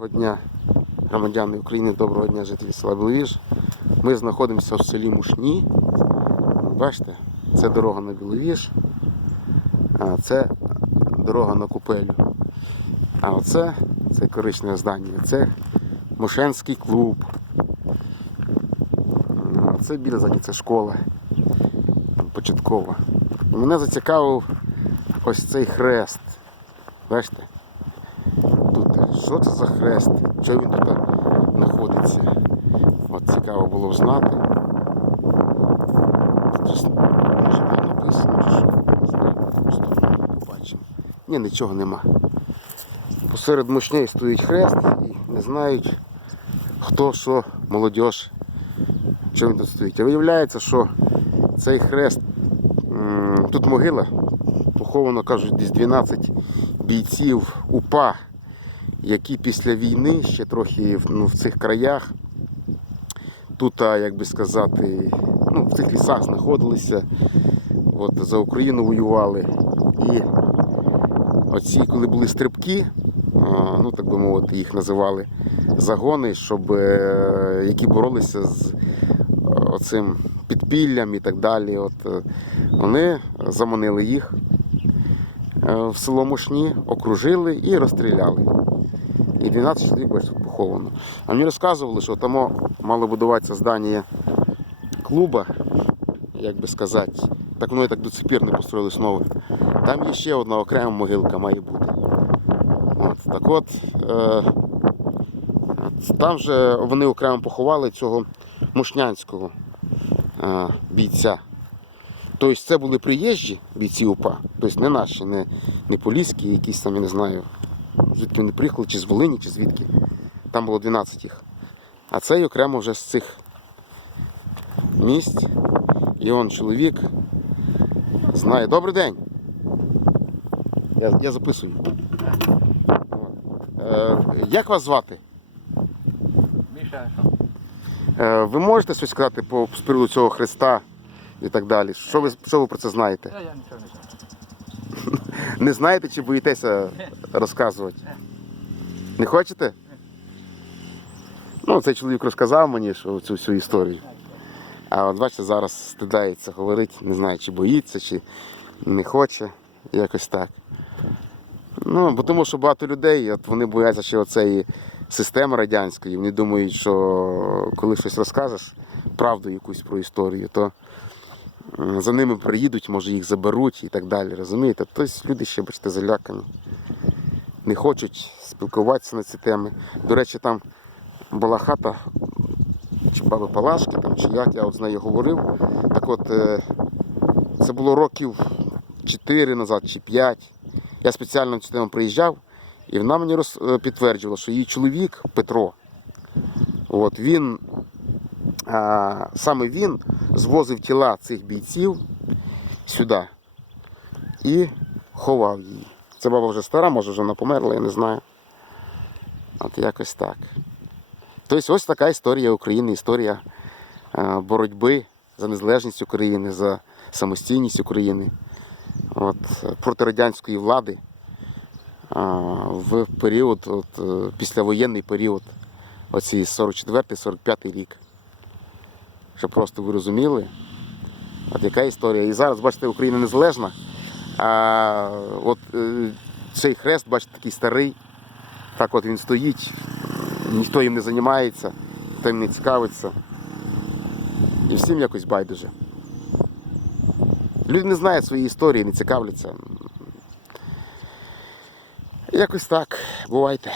Доброго дня, громадяни України, доброго дня, жителі села Біловіж. Ми знаходимося в селі Мушні. Бачите, це дорога на Біловіж, це дорога на Купелю. А оце це коричневе здання, це Мошенський клуб. Це біля це школа початкова. Мене зацікавив ось цей хрест. Бачите? Тут. Що це за хрест? Чого він тут знаходиться? От цікаво було б знати. Може було написано, що? Просто побачимо. Ні, нічого нема. Посеред мощней стоїть хрест і не знають, хто що, молодь, що він тут стоїть. А виявляється, що цей хрест, тут могила, поховано, кажуть, десь 12 бійців УПА які після війни ще трохи ну, в цих краях, тут, як би сказати, ну, в цих лісах знаходилися, от, за Україну воювали. І оці, коли були стрибки, ну так би мовити, їх називали загони, щоб, е, які боролися з е, оцим підпіллям і так далі. От, е, вони заманили їх в село Мошні, окружили і розстріляли. І 12 чоловік тут поховано. А мені розказували, що там мало будуватися здання клуба, як би сказати. Так воно і так до цих пір не построїли знову. Там є ще одна окрема могилка має бути. От, так от, е, там же вони окремо поховали цього мушнянського е, бійця. Тобто це були приїжджі бійці УПА, тобто не наші, не, не поліські, якісь там, я не знаю, звідки вони приїхали, чи з Волині, чи звідки. Там було 12 їх. А цей окремо вже з цих місць. І он чоловік знає. Добрий день. Я, я записую. Е, як вас звати? Міша, Е, ви можете щось сказати по з приводу цього Христа і так далі? Що ви, що ви про це знаєте? я, я нічого не знаю. Не знаєте чи боїтеся розказувати? Не хочете? Ну, цей чоловік розказав мені що цю всю історію. А от бачите, зараз стидається говорити, не знаю, чи боїться, чи не хоче, якось так. Ну, бо тому що багато людей, от вони бояться ще оцеї системи радянської. Вони думають, що коли щось розкажеш, правду якусь про історію, то за ними приїдуть, може їх заберуть і так далі. Розумієте? Тобто люди ще, бачите, залякані. Не хочуть спілкуватися на ці теми. До речі, там була хата чи баби Палашки, там, чи як, я от з нею говорив. Так от, е, це було років 4 назад чи 5. Я спеціально на цю тему приїжджав, і вона мені е, підтверджувала, що її чоловік Петро, от, він, саме він звозив тіла цих бійців сюди і ховав її. Це баба вже стара, може вже вона померла, я не знаю. От якось так. Тобто ось така історія України, історія е, боротьби за незалежність України, за самостійність України от, е, проти радянської влади в період, от, е, післявоєнний період, оці 44-45 рік. Щоб просто ви розуміли, от яка історія. І зараз, бачите, Україна незалежна. А от е, цей хрест, бачите, такий старий. Так от він стоїть, ніхто їм не займається, їм не цікавиться. І всім якось байдуже. Люди не знають своєї історії, не цікавляться. Якось так, бувайте.